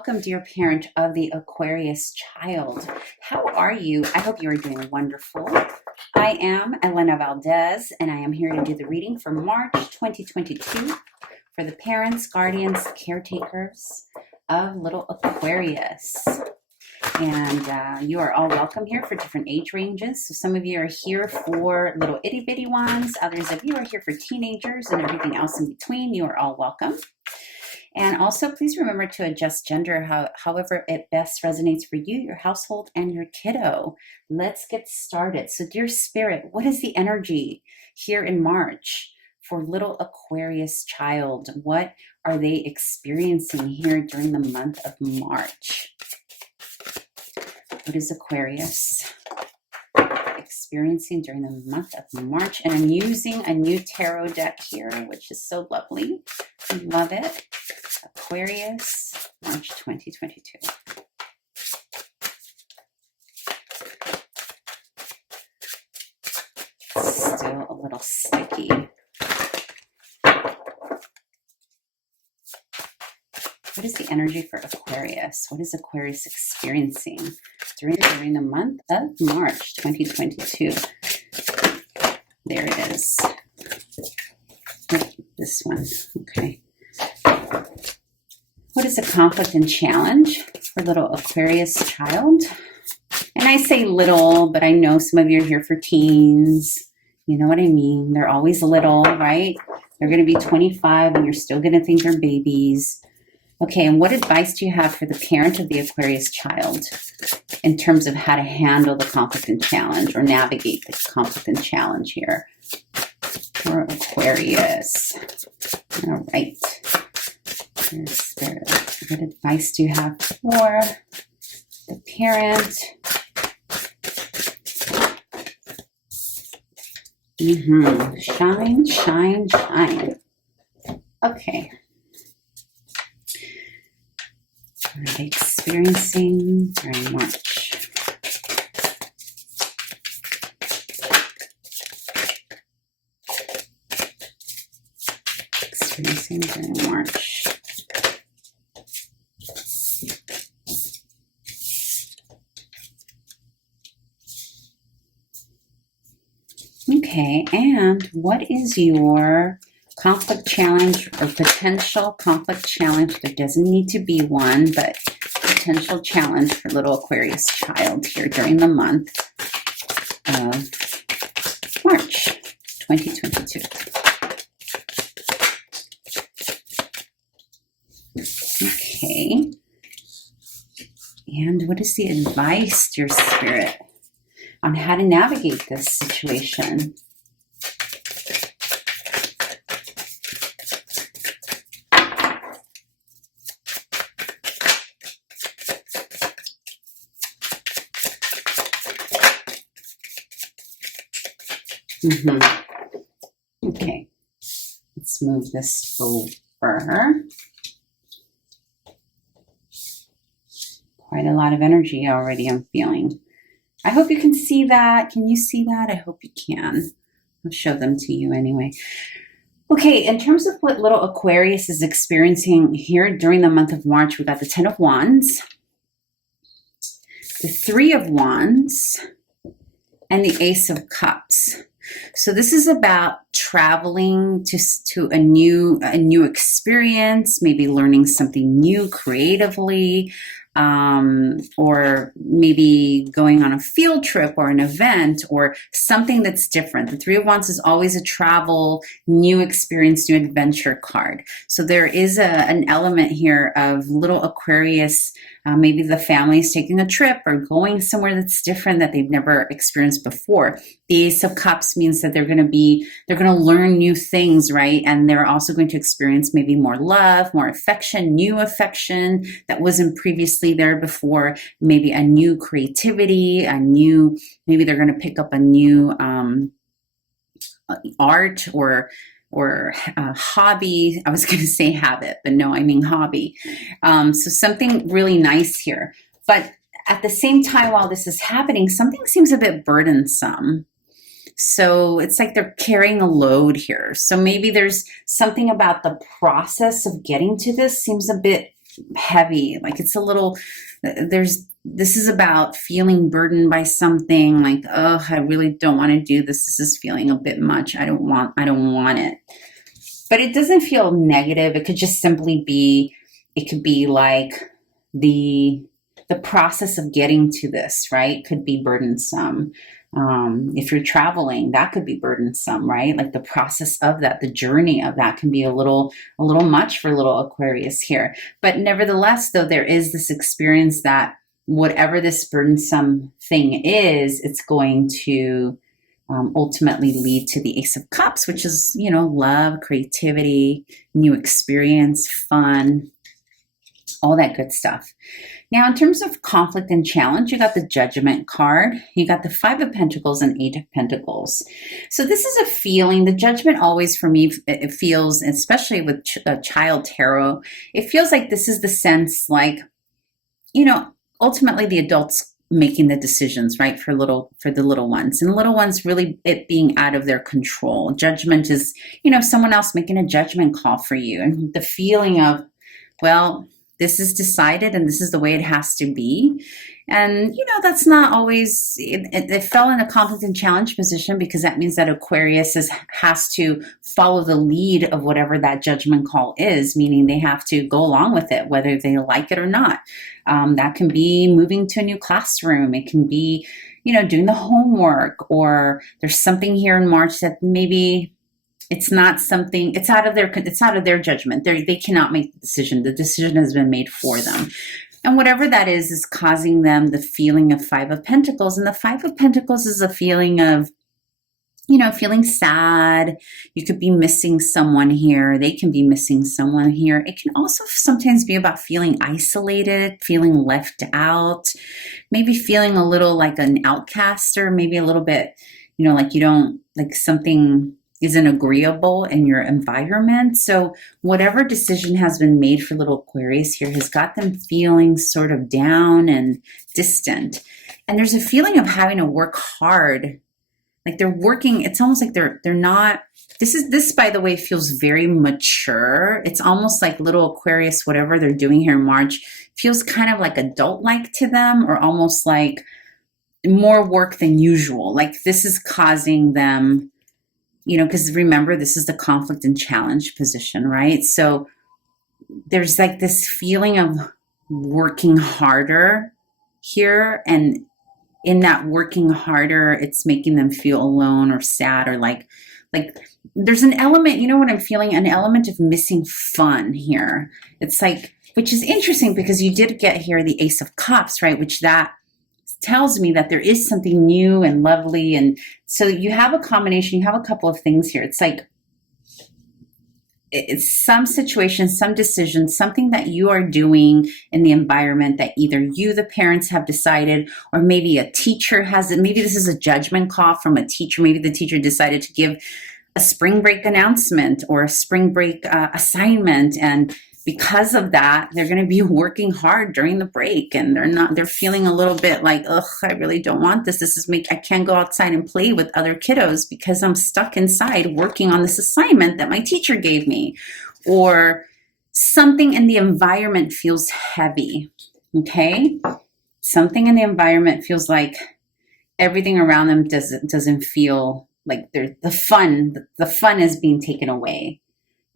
welcome, dear parent of the Aquarius child. How are you? I hope you are doing wonderful. I am Elena Valdez, and I am here to do the reading for March 2022 for the parents, guardians, caretakers of little Aquarius. And you are all welcome here for different age ranges. So some of you are here for little itty bitty ones. Others of you are here for teenagers and everything else in between. You are all welcome. And also, please remember to adjust gender however it best resonates for you, your household, and your kiddo. Let's get started. So, dear Spirit, what is the energy here in March for little Aquarius child? What are they experiencing here during the month of March? What is Aquarius experiencing during the month of March? And I'm using a new tarot deck here, which is so lovely. I love it. Aquarius, March 2022. Still a little sticky. What is the energy for Aquarius? What is Aquarius experiencing during the month of March 2022? There it is. Oh, this one. Okay. What is a conflict and challenge for little Aquarius child? And I say little, but I know some of you are here for teens. You know what I mean? They're always little, right? They're going to be 25 and you're still going to think they're babies. Okay, and what advice do you have for the parent of the Aquarius child in terms of how to handle the conflict and challenge or navigate the conflict and challenge here for Aquarius? All right. What advice do you have for the parent? Shine, shine, shine. Okay. What are they experiencing during March? Experiencing during March. Okay, and what is your conflict challenge or potential conflict challenge? There doesn't need to be one, but potential challenge for little Aquarius child here during the month of March 2022. Okay. And what is the advice, dear Spirit, on how to navigate this situation? Okay, let's move this over. Quite a lot of energy already I'm feeling. I hope you can see that. Can you see that? I hope you can. I'll show them to you anyway. Okay, in terms of what little Aquarius is experiencing here during the month of March, we got the 10 of Wands, the 3 of Wands, and the Ace of Cups. So this is about traveling to a new experience, maybe learning something new creatively, or maybe going on a field trip or an event or something that's different. The 3 of Wands is always a travel, new experience, new adventure card. So there is an element here of little Aquarius. Maybe the family is taking a trip or going somewhere that's different that they've never experienced before. The Ace of Cups means that they're going to learn new things, right? And they're also going to experience maybe more love, more affection, new affection that wasn't previously there before. Maybe a new creativity, maybe they're going to pick up a new art or hobby. I was going to say habit, but no, I mean hobby. So something really nice here. But at the same time, while this is happening, something seems a bit burdensome. So it's like they're carrying a load here. So maybe there's something about the process of getting to this seems a bit heavy, like it's a little, this is about feeling burdened by something, like, oh, I really don't want to do this. This is feeling a bit much. I don't want it. But it doesn't feel negative. It could just simply be, it could be like the process of getting to this, right? Could be burdensome. If you're traveling, that could be burdensome, right? Like the process of that, the journey of that can be a little much for little Aquarius here. But nevertheless, though, there is this experience that whatever this burdensome thing is, it's going to ultimately lead to the Ace of Cups, which is, you know, love, creativity, new experience, fun, all that good stuff. Now, in terms of conflict and challenge, you got the Judgment card, you got the Five of Pentacles and Eight of Pentacles. So this is a feeling, the Judgment always for me, it feels, especially with child tarot, it feels like this is the sense like, you know, ultimately the adults making the decisions, right, for the little ones, and little ones really it being out of their control. Judgment is, you know, someone else making a judgment call for you, and the feeling of, well, this is decided and this is the way it has to be. And, you know, that's not always, it fell in a conflict and challenge position because that means that Aquarius has to follow the lead of whatever that judgment call is, meaning they have to go along with it, whether they like it or not. That can be moving to a new classroom. It can be, you know, doing the homework, or there's something here in March that maybe it's not something, it's out of their judgment. They cannot make the decision. The decision has been made for them. And whatever that is causing them the feeling of Five of Pentacles. And the Five of Pentacles is a feeling of, you know, feeling sad. You could be missing someone here. They can be missing someone here. It can also sometimes be about feeling isolated, feeling left out, maybe feeling a little like an outcast, or maybe a little bit, you know, like you don't, like something isn't agreeable in your environment. So whatever decision has been made for little Aquarius here has got them feeling sort of down and distant. And there's a feeling of having to work hard. Like they're working, it's almost like they're not, this by the way feels very mature. It's almost like little Aquarius, whatever they're doing here in March, feels kind of like adult-like to them, or almost like more work than usual. Like this is causing them, you know, because remember, this is the conflict and challenge position, right? So there's like this feeling of working harder here. And in that working harder, it's making them feel alone or sad, or like there's an element, you know what I'm feeling? An element of missing fun here. It's like, which is interesting because you did get here the Ace of Cups, right? Which that tells me that there is something new and lovely. And so you have a combination, you have a couple of things here. It's like, it's some situation, some decision, something that you are doing in the environment that either you, the parents, have decided, or maybe a teacher has it. Maybe this is a judgment call from a teacher. Maybe the teacher decided to give a spring break announcement or a spring break assignment, and because of that, they're going to be working hard during the break, and they're feeling a little bit like, ugh, I really don't want this. I can't go outside and play with other kiddos because I'm stuck inside working on this assignment that my teacher gave me. Or something in the environment feels heavy, okay? Something in the environment feels like everything around them doesn't feel like the fun is being taken away.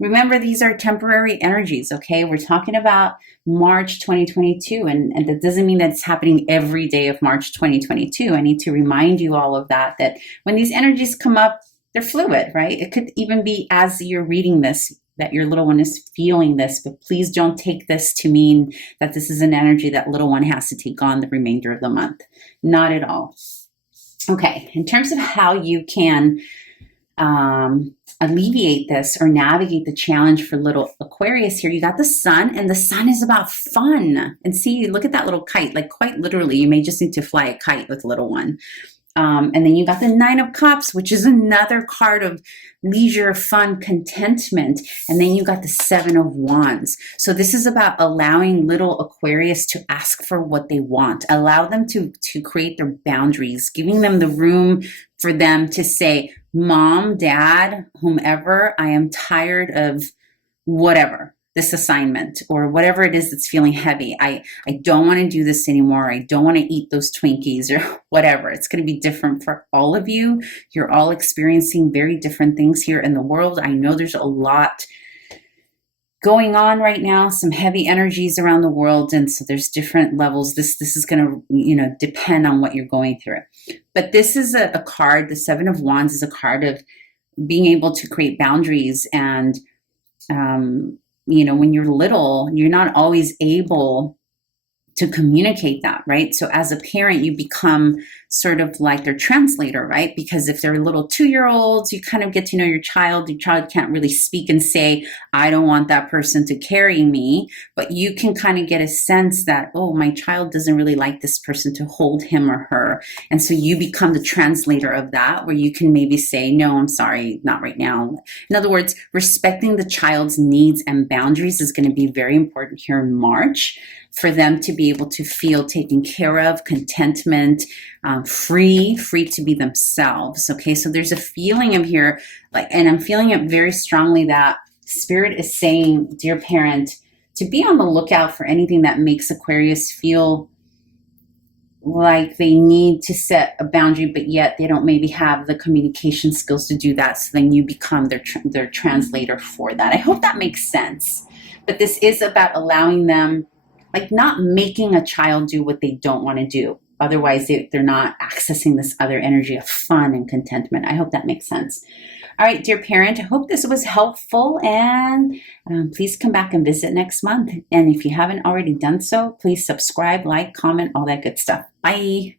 Remember, these are temporary energies, okay? We're talking about March 2022, and that doesn't mean that it's happening every day of March 2022. I need to remind you all of that when these energies come up, they're fluid, right? It could even be as you're reading this that your little one is feeling this, but please don't take this to mean that this is an energy that little one has to take on the remainder of the month. Not at all. Okay, in terms of how you can alleviate this or navigate the challenge for little Aquarius here, you got the Sun, and the Sun is about fun. And see, look at that little kite, like quite literally, you may just need to fly a kite with little one. And then you got the Nine of Cups, which is another card of leisure, fun, contentment. And then you got the Seven of Wands. So this is about allowing little Aquarius to ask for what they want. Allow them to create their boundaries, giving them the room for them to say, Mom, Dad, whomever, I am tired of whatever. this assignment, or whatever it is that's feeling heavy. I don't want to do this anymore. I don't want to eat those Twinkies or whatever. It's going to be different for all of you. You're all experiencing very different things here in the world. I know there's a lot going on right now, some heavy energies around the world, and so there's different levels. This is going to, you know, depend on what you're going through. But this is a card. The Seven of Wands is a card of being able to create boundaries. And you know, when you're little, you're not always able to communicate that, right? So as a parent, you become sort of like their translator, right? Because if they're little 2-year-olds, you kind of get to know your child. Your child can't really speak and say, I don't want that person to carry me, but you can kind of get a sense that, oh, my child doesn't really like this person to hold him or her. And so you become the translator of that, where you can maybe say, no, I'm sorry, not right now. In other words, respecting the child's needs and boundaries is going to be very important here in March, for them to be able to feel taken care of, contentment, free to be themselves. Okay, so there's a feeling of here, like, and I'm feeling it very strongly that Spirit is saying, dear parent, to be on the lookout for anything that makes Aquarius feel like they need to set a boundary, but yet they don't maybe have the communication skills to do that. So then you become their translator for that. I hope that makes sense. But this is about allowing them, like, not making a child do what they don't want to do. Otherwise, they're not accessing this other energy of fun and contentment. I hope that makes sense. All right, dear parent, I hope this was helpful, and please come back and visit next month. And if you haven't already done so, please subscribe, like, comment, all that good stuff. Bye.